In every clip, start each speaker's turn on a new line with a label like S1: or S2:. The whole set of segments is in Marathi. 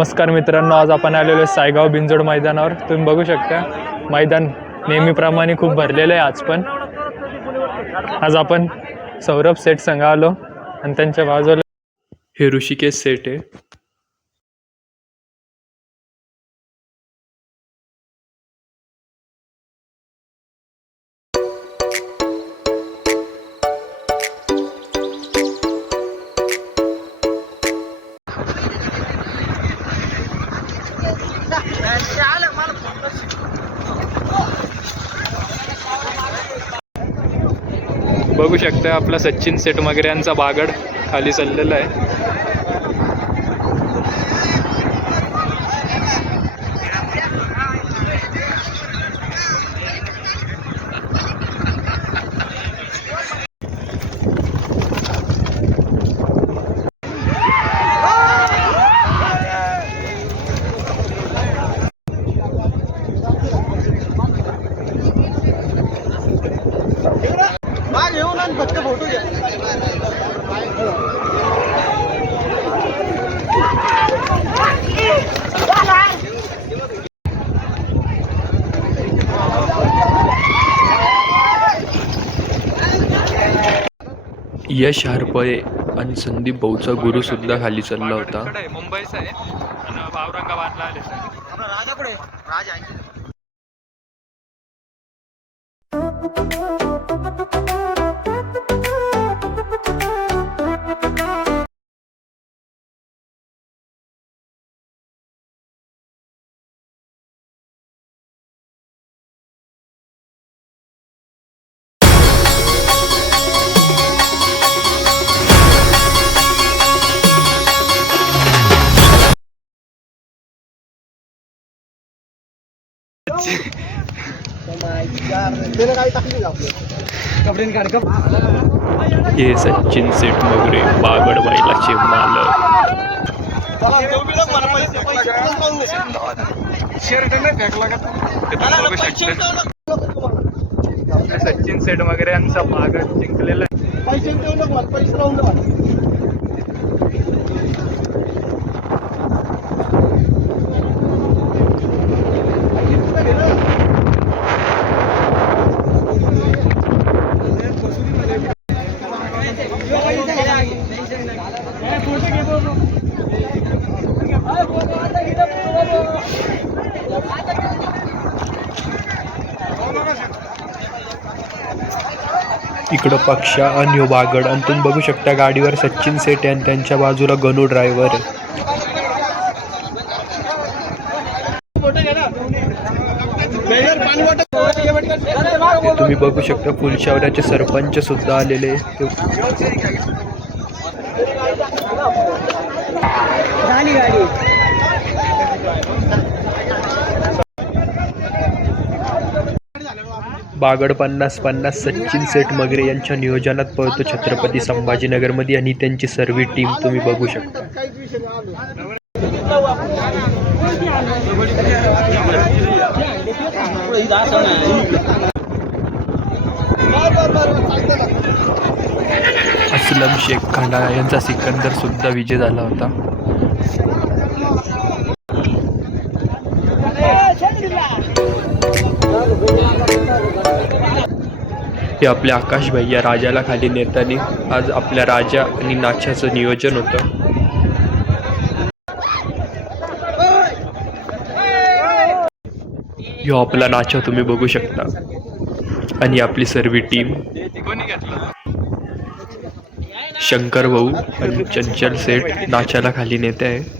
S1: नमस्कार मित्रांनो आज आपण आलेलो आहे सायगाव बिंजोड मैदानावर. तुम्ही बघू शकता मैदान नेहमीप्रमाणे खूप भरलेलं आहे आज पण. आज आपण सौरभ सेठ संघ आलो आणि त्यांच्या बाजूला हे ऋषिकेश सेठ आहे. बघू शकता आपला सचिन सेट वगैरे यांचा बागड खाली चाललेला आहे.
S2: येऊन आणि फक्त फोटो घ्या.
S3: यश हरपळे आणि संदीप भाऊचा गुरु सुद्धा खाली चालला होता.
S1: मुंबईचा आहे आणि औरंगाबादला आले
S2: आपला राजा कुठे? राजा आहे.
S3: हे सचिन सेठ मगरे बागड बैलाचे मालक.
S1: सचिन सेठ वगैरे यांचा बागड जिंकलेला आहे.
S3: इकडं पक्षा आणि ह्यो बागड आणि तुम्ही बघू शकता गाडीवर सचिन सेठ आणि त्यांच्या बाजूला गणू ड्रायव्हर आहे. तुम्ही बघू शकता फुलशावऱ्याचे सरपंच सुद्धा आलेले
S2: गाडी.
S3: बागड पन्नास पन्नास सचिन सेठ मगरे यांच्या नियोजनात पळतो छत्रपती संभाजीनगरमध्ये आणि त्यांची सर्व टीम तुम्ही बघू शकता. असलम शेख खंडाळा यांचा सिकंदर सुद्धा विजय झाला होता. हे आपल्या आकाश भैया राजाला खाली नेताना आज आपल्या राजा आणि नाच्याचं नियोजन होतं. ह्यो आपला नाचा तुम्ही बघू शकता. आणि आपली सर्व टीम. शंकर भाऊ आणि चंचल सेठ नाचाला खाली नेते आहे.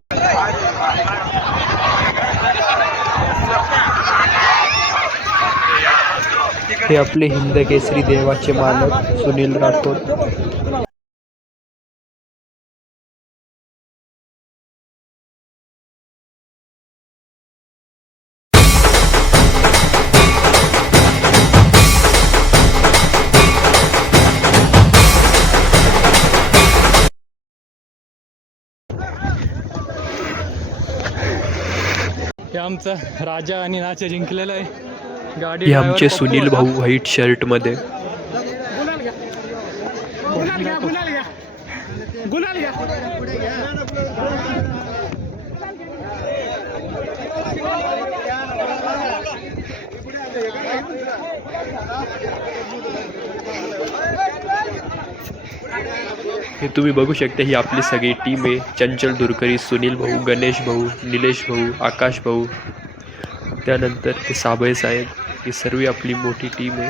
S3: हे आपले हिंद केसरी देवाचे मालक सुनील राठोड.
S1: हे आमचा राजा आणि नाचा जिंकलेला आहे.
S3: हे आमचे सुनील. भाऊ व्हाईट शर्टमध्ये.
S2: गुलाल घ्या.
S3: हे तुम्ही बघू शकता ही आपली सगळी टीम आहे. चंचल दुरकरी सुनील भाऊ गणेश भाऊ निलेश भाऊ आकाश भाऊ. त्यानंतर ते साबळे साहेब ही सर्व आपली मोठी टीम आहे.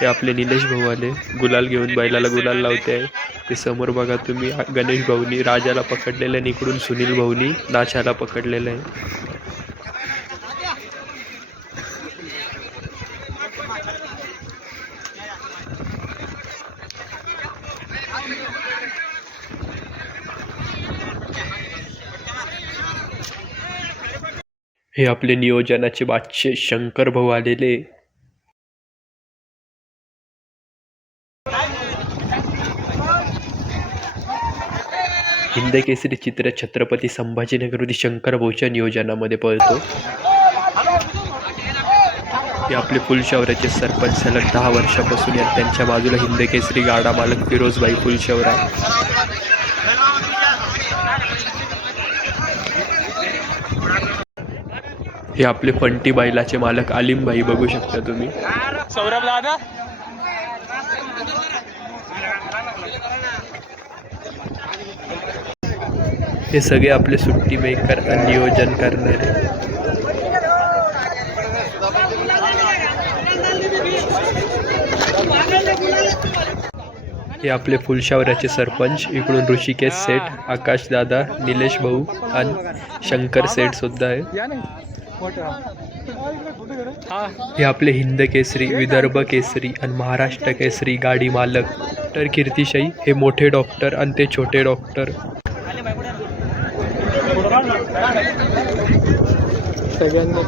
S3: हे आपले निलेश भाऊ आले. गुलाल घेऊन बैलाला गुलाल लावते. आहे ते समोर बघा तुम्ही गणेश भाऊनी राजाला पकडलेलं आहे इकडून सुनील भाऊनी नाशाला पकडलेलं आहे. हे आपले नियोजनाचे बादशे शंकर भाऊ आलेले. हिंद केसरी चित्र छत्रपती संभाजीनगर शंकर भाऊच्या नियोजनामध्ये पळतो. हे आपले फुलशौर्याचे सरपंच सलग दहा वर्षापासून या त्यांच्या बाजूला हिंद केसरी गाडा मालक फिरोजबाई फुलशौरा. हे आपले फंटी बैलाचे मालक आलिमबाई बघू शकता तुम्ही.
S1: सौरभ दादा.
S3: हे सगळे आपले सुट्टी मेकर आणि नियोजन करणारे. हे आपले फुलशावऱ्याचे सरपंच इकडून ऋषिकेश सेठ आकाश दादा निलेश भाऊ आणि शंकर सेठ सुद्धा आहे.
S1: हा
S3: हे आपले हिंद केसरी विदर्भ केसरी आणि महाराष्ट्र केसरी गाडी मालक. तर कीर्तिशाही हे मोठे डॉक्टर आणि ते छोटे डॉक्टर.
S1: सगळ्यांनी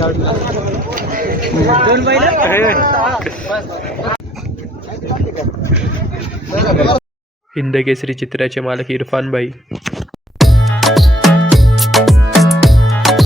S3: हिंद केसरी चित्राचे मालक इरफान भाई